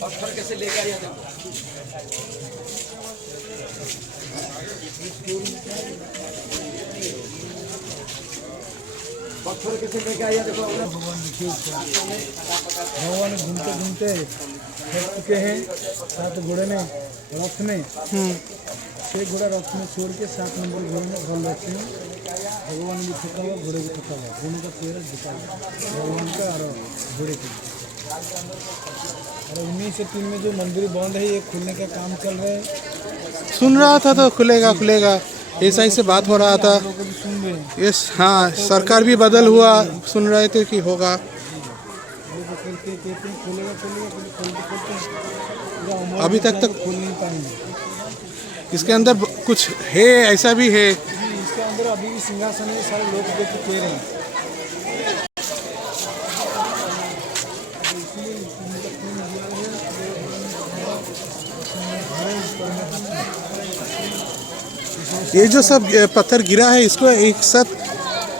पत्थर कैसे लेके आया देखो। पत्थर कैसे लेके आया देखो। भगवान देखिए भगवान घूमते घूमते थक चुके हैं। 7 घोड़े में रथ में 6 घोड़ा रथ में छोड़ के 7 नंबर घोड़े में घर लेते हैं। भगवान भी थका हुआ, घोड़े भी थका हुआ, दोनों का चेहरा झुका हुआ भगवान का और घोड़े के। और 19 से 3 में जो मंदिर बंद है ये खुलने का काम चल रहा है। सुन रहा था तो खुलेगा खुलेगा ऐसा ही से बात हो रहा था। लोग भी सुन रहे हैं। यस हाँ, सरकार भी बदल हुआ, सुन रहे थे कि होगा। कहते हैं खुलेगा खुलेगा, खोलते अभी तक खोल नहीं पाएंगे। इसके अंदर कुछ है, ऐसा भी है। इसके अंदर अभी भी सिंहासन है, सारे लोग देख के कह रहे हैं। ये जो सब पत्थर गिरा है इसको एक साथ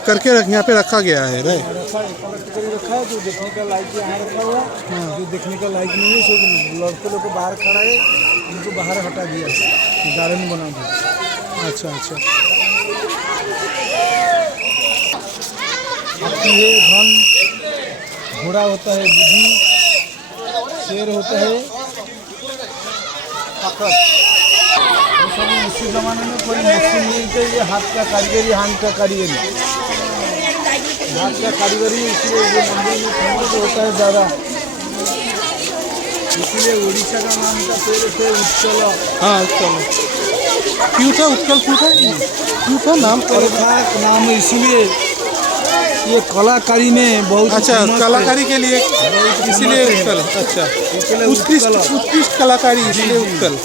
करके यहाँ पे रखा गया है। रखा है, कलेक्ट करके रखा है। जो देखने का लायक है यहाँ रखा हुआ, जो देखने का लायक नहीं है सब लड़के लोग को बाहर खड़ा है, उनको बाहर हटा दिया, गार्डन बना दिया। अच्छा अच्छा। हाथी है धन, घोड़ा होता है बुद्धि, शेर होता है ताकत। उसी जमाने में कोई मुश्किल नहीं थे। ये हाथ का कारीगरी, हाथ का कारीगरी, हाथ का कारीगरी, इसलिए ये मंदिर में फेमस होता है ज़्यादा। इसलिए उड़ीसा का नाम का पेड़ थे उत्कल। हाँ उत्कल क्यों था? उत्कल क्यों था? क्यों था नाम? नाम इसीलिए ये कलाकारी में बहुत अच्छा, कलाकारी के लिए इसीलिए उत्कल। अच्छा, उत्कृष्ट कलाकारी इसलिए उत्कल।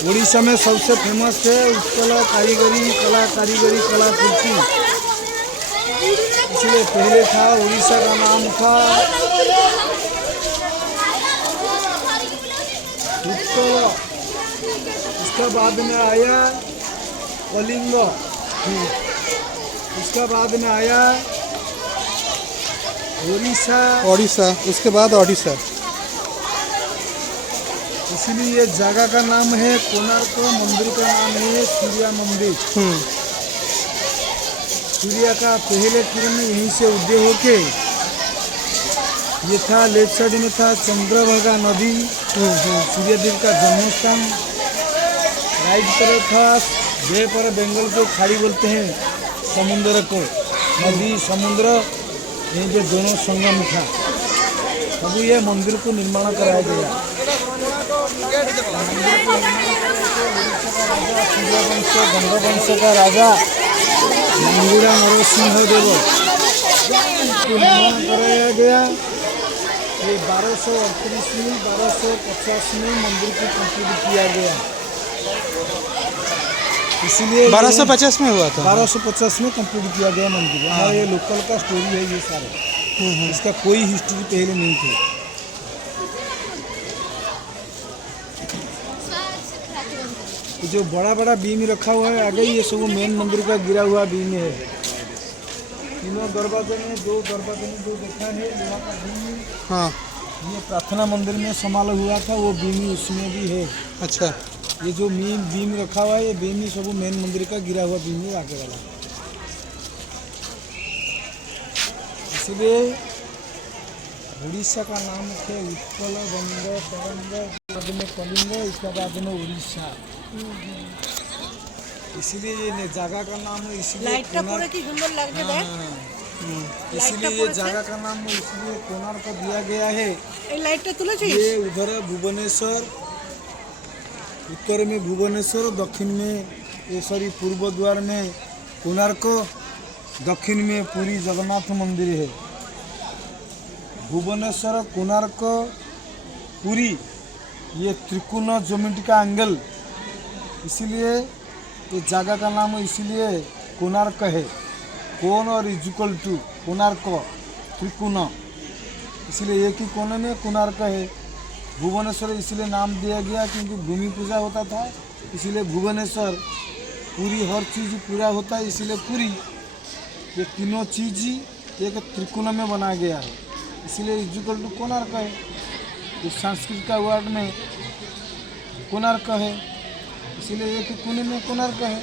उड़ीसा में सबसे फेमस है उत्कल कारीगरी, कला कारीगरी, कलाकृति। इसलिए पहले था उड़ीसा का नाम था उत्कल। इसका बाद में आया कलिंग, इसका बाद में आया ओडिशा, उसके बाद ओडिशा। इसलिए ये जगह का नाम है कोणार्क, मंदिर का नाम है सूर्य मंदिर। सूर्य का पहले किरण यहीं से उदय होके ये था, लेफ्ट साइड में था चंद्रभागा नदी, सूर्यदेव का जन्म स्थान। राइट तरफ था बे पर बंगाल को खाड़ी बोलते हैं, समुद्र को, नदी समुद्र यहीं पे दोनों संगम था। अब ये मंदिर को निर्माण कराया गया। सूर्यवंश गंगवंश का राजा मंगूरा नरसिंह देव को निर्माण कराया गया। ये 1238 में 1250 में मंदिर को कंप्लीट किया गया। इसीलिए 1250 में हुआ था। 1250 में कंप्लीट किया गया मंदिर। हमारा ये लोकल का स्टोरी है ये सारा। इसका कोई हिस्ट्री पहले नहीं थी। जो बड़ा बड़ा बीम रखा हुआ है आगे, ये सब मेन मंदिर का गिरा हुआ बीम है। तीनों दरवाजे में, 2 दरवाजे में जो देखा है लोहा का बीम, हाँ ये प्रार्थना मंदिर में संभाला हुआ था, वो बीम उसमें भी है। अच्छा, ये जो बीम रखा हुआ है ये बीम ही सब मेन मंदिर का गिरा हुआ बीम है आगे वाला। इसलिए उड़ीसा का नाम थे उत्कल, बंग, तरंग, बाद में कलिंग, इसके बाद में उड़ीसा। इसलिए ये जगह का नाम है, इसलिए इसलिए ये जगह का नाम इसलिए कोणार्क दिया गया है। ये उधर है भुवनेश्वर, उत्तर में भुवनेश्वर, दक्षिण में पूर्व द्वार में कोणार्क, दक्षिण में पुरी जगन्नाथ मंदिर है। भुवनेश्वर, कोणार्क, पुरी, ये त्रिकोण ज्योमेट्री का एंगल, इसीलिए ये जगह का नाम इसीलिए कोणार्क है। कोण और इक्वल टू कोणार्क, त्रिकोण, इसलिए एक ही कोने में कोणार्क है। भुवनेश्वर इसलिए नाम दिया गया क्योंकि भूमि पूजा होता था, इसीलिए भुवनेश्वर। पूरी हर चीज़ पूरा होता है, इसीलिए पूरी। ये तीनों चीज़ एक त्रिकोण में बनाया गया है। इसीलिए इक्वल टू कोणार्क है। इस संस्कृत का वर्ड में कोणार्क है, इसीलिए एक कोने में कोणार्क है।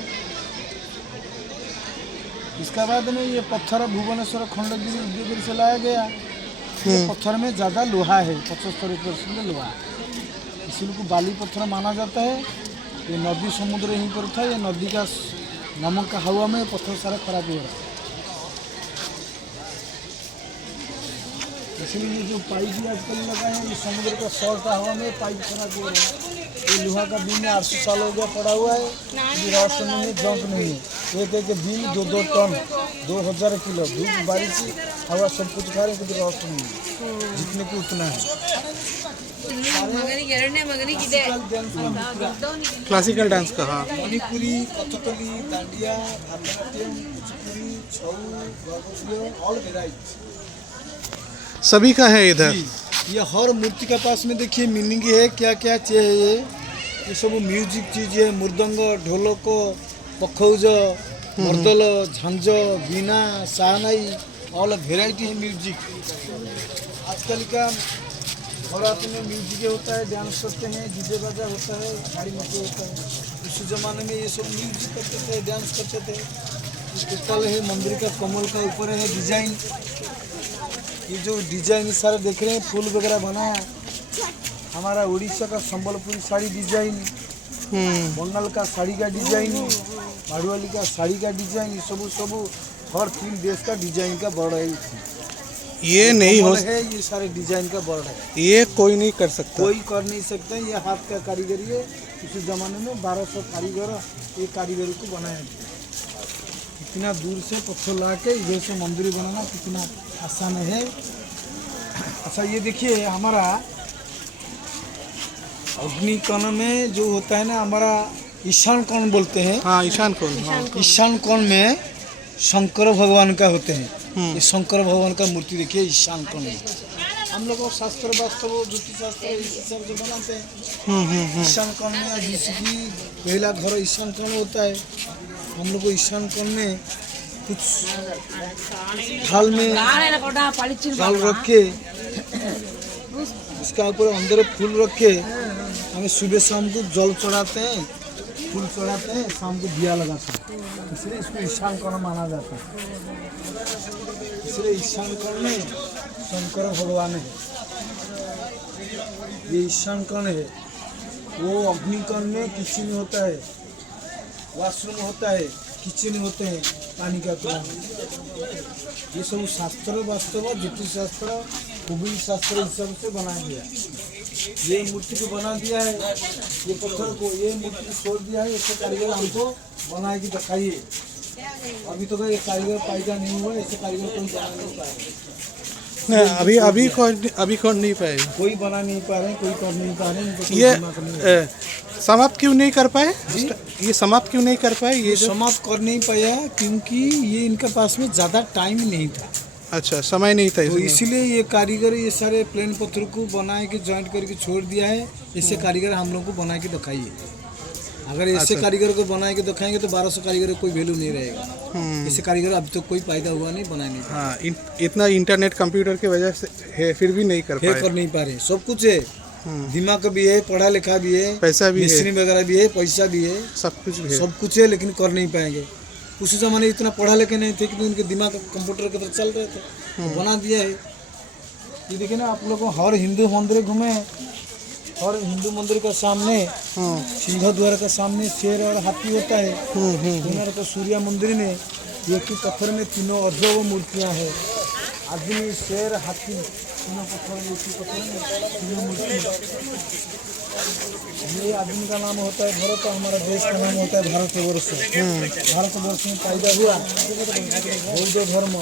इसका बाद में ये पत्थर भुवनेश्वर खंडगिरी उदयगिरी से लाया गया। ये पत्थर में ज़्यादा लोहा है, 75% लोहा, इसीलिए को बाली पत्थर माना जाता है। ये नदी समुद्र यहीं पर था, ये नदी का नमक का हवा में पत्थर सारा खराब हो रहा है। इसलिए ये जो पाइप भी आजकल लगा है, ये समुद्र का सॉल्ट हवा में पाइप खराब हो रहा है। ये लोहा का बीम 800 साल हो गया पड़ा हुआ है, ये रोशन नहीं है, जंग नहीं है। एक एक बीम 2-2 टन 2000 किलो, धूप बारिश हवा सब कुछ खा रहे हैं, लेकिन रोशन नहीं है, जितने की उतना है। क्लासिकल डांस का, हाँ। मणिपुरी, कथकली, दांडिया, भरतनाट्यम, कुचिपुड़ी, छऊ, बागोटिया, ऑल वेराइटी सभी का है इधर। ये हर मूर्ति का पास में देखिए मीनिंग है, क्या क्या चाहिए। ये सब म्यूजिक चीज है, मृदंग, ढोलक, पखौज, मर्दल, झांझ, बीना, साहनाई, ऑल वेराइटी है म्यूजिक। आजकल का बारात में म्यूजिक होता है, डांस करते हैं, डीजे बाजा होता है, गाड़ी मचे होता है। उस जमाने में ये सब म्यूजिक करते थे, डांस करते थे। टोटल है मंदिर का कमल का ऊपर है डिजाइन। ये जो डिजाइन सारे देख रहे हैं, फूल वगैरह बनाया हमारा उड़ीसा का संबलपुरी साड़ी डिजाइन, बंगाल का साड़ी का डिजाइन, मारवाड़ी का साड़ी का डिजाइन, ये सब हर 3 देश का डिजाइन का बर्ड है। ये नहीं हो है, ये सारे डिजाइन का बर्ड है। ये कोई नहीं कर सकता, कोई कर नहीं सकता। ये हाथ का कारीगरी है। उसी जमाने में 1200 कारीगर एक कारीगरी को बनाया। इतना दूर से पत्थर ला के इधर से मंदिर बनाना कितना आसान है। अच्छा ये देखिए हमारा अग्निकण में जो होता है ना, हमारा ईशान कोण बोलते हैं। हाँ, ईशान कोण, हाँ। ईशान कोण में शंकर भगवान का होते हैं। ये शंकर भगवान का मूर्ति देखिए ईशान कोण में। हम लोग शास्त्र वास्तव ज्योतिष शास्त्र इसी सब जो बनाते हैं ईशान कोण में। जैसे कि पहला घर ईशान कोण होता है। हम लोग को ईशान कोण में कुछ थाल में थाल रख के इसका ऊपर अंदर फूल रख के हमें सुबह शाम को जल चढ़ाते हैं, फूल चढ़ाते हैं, शाम को दिया लगाते हैं। इसलिए इसको ईशान कोण माना जाता है। इसलिए ईशान कोण में शंकर भगवान है। ये ईशान कोण है। वो अग्निकोण में किचन होता है, वॉशरूम होता है, किचन होते हैं, पानी का कुआं। ये सब शास्त्र वास्तव ज्योतिष शास्त्र कुबेर शास्त्र इस सब से बनाया गया। ये मूर्ति को बना दिया है, ये पत्थर को, ये मूर्ति को छोड़ दिया है। ऐसे कारीगर हमको बना के दिखाइए। अभी तो ये कारीगर पैदा नहीं हुआ, ऐसे कारीगर कोई बना नहीं पाए। अभी कौन नहीं पाए, कोई बना नहीं पा रहे, कोई कर नहीं पा रहे। ये समाप्त क्यों नहीं कर पाए? ये समाप्त क्यों नहीं कर पाए? ये समाप्त कर नहीं पाया क्योंकि ये इनके पास में ज़्यादा टाइम नहीं था। अच्छा, समय नहीं था, तो इसीलिए ये कारीगर ये सारे प्लेन पत्थर को बना के जॉइंट करके छोड़ दिया है। ऐसे कारीगर हम लोग को बना के दिखाइए। अगर ऐसे कारीगर को बना के दिखाएंगे तो 1200 कारीगर कोई वैल्यू नहीं रहेगा। ऐसे कारीगर अभी तक कोई पैदा हुआ नहीं, बना नहीं। हाँ, इतना इंटरनेट कंप्यूटर की वजह से है, फिर भी नहीं कर नहीं पा रहे। सब कुछ है, दिमाग भी है, पढ़ा लिखा भी है, पैसा भी है, मशीन वगैरह भी है, पैसा भी है, सब कुछ भी है, सब कुछ है, लेकिन कर नहीं पाएंगे। उस जमाने इतना पढ़ा लिखे नहीं थे कि उनके दिमाग कंप्यूटर की तरफ चल रहे थे, तो बना दिया है। ये देखिए ना, आप लोगों हर हिंदू मंदिर घूमे, और हिंदू मंदिर का सामने सिंह द्वार का सामने शेर और हाथी होता है। कोणार्क सूर्य मंदिर में एक ही पत्थर में 3 अजब मूर्तियां हैं। आदमी, शेर, हाथी, तीनों पत्थर में, एक ही पत्थर में 3 मूर्ति। ये आदमी का नाम होता है भरत, हमारा देश का नाम होता है भारतवर्ष। भारतवर्ष में पैदा हुआ बौद्ध धर्म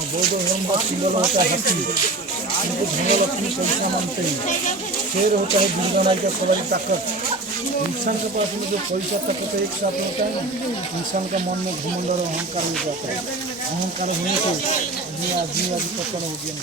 का सिंबल होता है हाथी। उनको धन लक्ष्मी पैसा मानते हैं। शेर होता है दुर्गा माई का सवारी ताकत। इंसान के पास में जो पैसा ताकत एक साथ होता है ना, इंसान का मन में घमंड और अहंकार हो जाता है। अहंकार होने से आदमी पतन हो गया।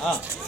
हाँ